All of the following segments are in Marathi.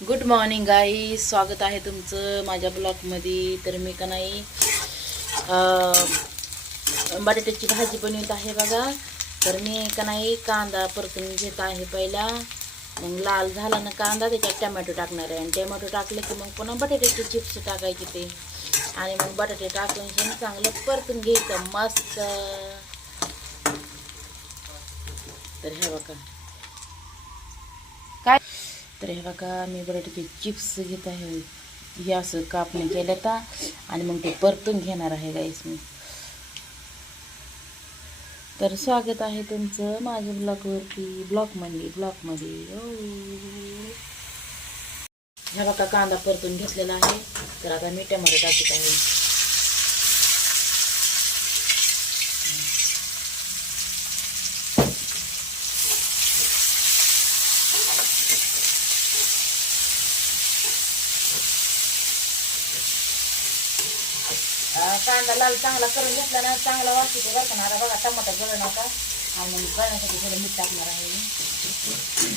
गुड मॉर्निंग गाई स्वागत आहे तुमचं माझ्या ब्लॉगमध्ये तर मी का नाही बटाट्याची भाजी बनवत आहे बघा. तर मी का नाही कांदा परतून घेत आहे पहिला. मग लाल झाला ना कांदा त्याच्यात टमॅटो टाकणार आहे. आणि टमॅटो टाकले की मग पुन्हा बटाट्याचे चिप्स टाकायचे ते. आणि मग बटाटे टाकून शेण चांगलं परतून घ्यायचं मस्त. तर हे बघा. तर हे बघा मी बटाट्याचे चिप्स घेत आहे. हे असं कापणी केलं आता. आणि मग ते परतून घेणार आहे गाईस मी. तर स्वागत आहे तुमचं माझ्या ब्लॉगवरती ब्लॉकमध्ये ब्लॉकमध्ये ह्या हो. बघा कांदा परतून घेतलेला आहे. तर आता मी टमाटर टाकत आहे. कांदा लाल चांगला करून घेतला ना चांगला वास येतो बरं का. ना आता बघा टमाटर गळ नका आणि मग गळण्यासाठी थोडं मीठ टाकणार आहे मी.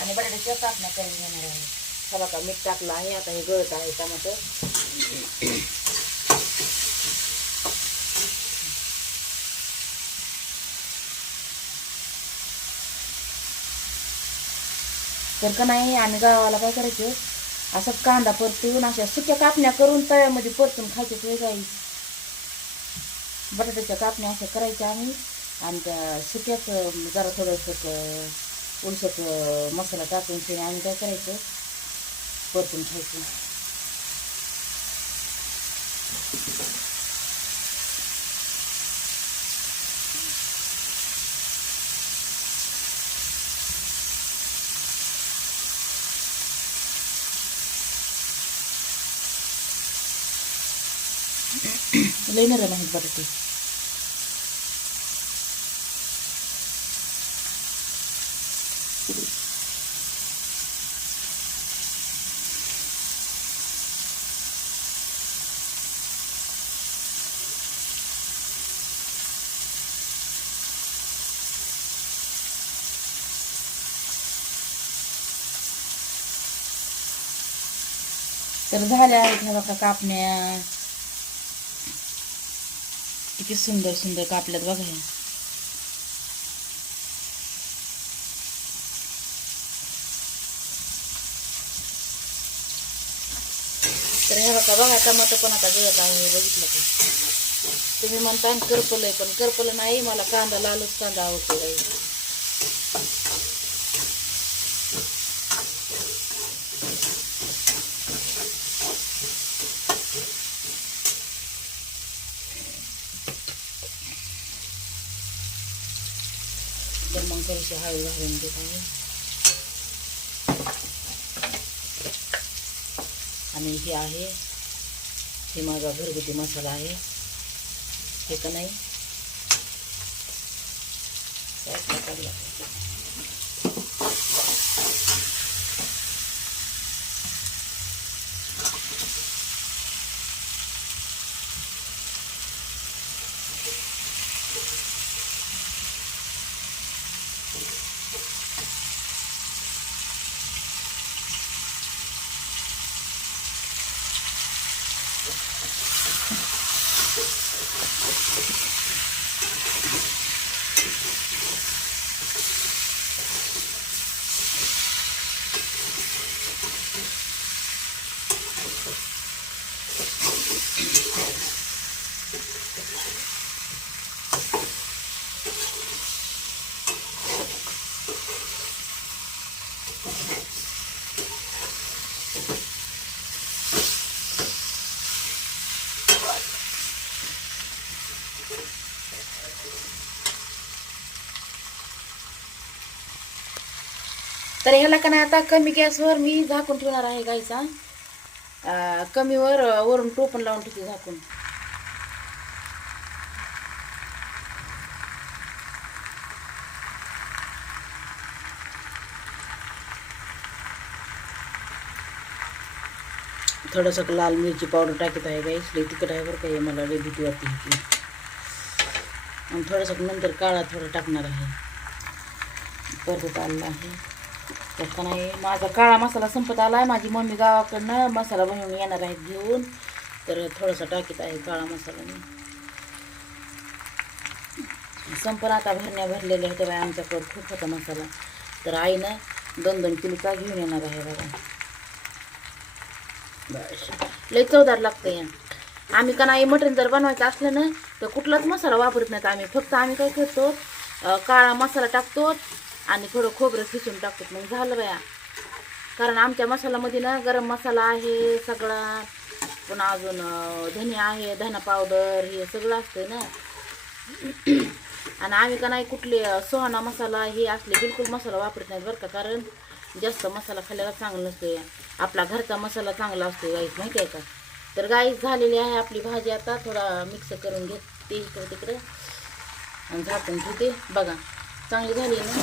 आणि बटाट्याच्या कापण्या करून घेणार आहे. हा बघा मीठ टाकलं आहे आता हे गळत आहे टमाटर. तर का नाही आम्ही गावाला काय करायचं? असं कांदा परतून अशा सुक्या कापण्या करून तव्यामध्ये परतून खायचे ते जाईल बटाट्याच्या कापण्या अशा करायच्या आम्ही. आणि त्या सुक्यात जरा थोडंसं उलसत मसाला टाकून ते आम्ही काय करायचं? परतून खायचं. लई नरम आहेत बटाटे तर झाल्या आहेत ह्या बघा कापण्या किती सुंदर सुंदर कापल्यात बघा ह्या तर हे बघा बघा टमाटो पण आता गळत आहे बघितलं की? तुम्ही म्हणता करपलंय पण. करपलं नाही मला कांदा लालच कांदा आवडतो तर मग थोडीशी हळद घालून देत आहे. आणि हे आहे हे माझा घरगुती मसाला आहे. हे का नाही? तर ह्याला का नाही आता कमी गॅसवर मी झाकून ठेवणार आहे गाईचा. कमीवर वरून टोपण लावून ठेवते झाकून. थोडंसं लाल मिरची पावडर टाकत आहे गाईस. लई तिखट आहे बरं काही मला लई भीती वाटते आणि थोडंसं नंतर काळा थोडं टाकणार आहे. परत आलेला आहे. तर का नाही माझा काळा मसाला संपत आला आहे माझी मम्मी गावाकडनं मसाला बनवून येणार आहेत घेऊन. तर थोडासा टाकीत आहे काळा मसाला मी. संपन आता भरण्या भरलेल्या होत्या बाई आमच्याकडं. खूप होता मसाला. तर आईनं दोन दोन किलोचा घेऊन येणार आहे बघा बस लय चवदार लागतं या आम्ही का नाही मटण जर बनवायचं असलं ना तर कुठलाच मसाला वापरत नाहीत आम्ही. फक्त आम्ही काय करतो काळा मसाला टाकतो आणि थोडं खोबरं खिसून टाकतो मग झालं बाया. कारण आमच्या मसाल्यामध्ये ना गरम मसाला आहे सगळा. पुन्हा अजून धने आहे धना पावडर हे सगळं असतं ना. आणि आम्ही का नाही कुठले सोहाना मसाला हे असले बिलकुल मसाला वापरत नाही बरं का. कारण जास्त मसाला खाल्ल्याला चांगलं नसतो या आपला घरचा मसाला चांगला असतो गाईस माहिती आहे का? तर गाईस झालेली आहे आपली भाजी आता. थोडा मिक्स करून घेते इकडं तिकडं. आणि झाकून ठेवते. बघा चांगली झाली ना?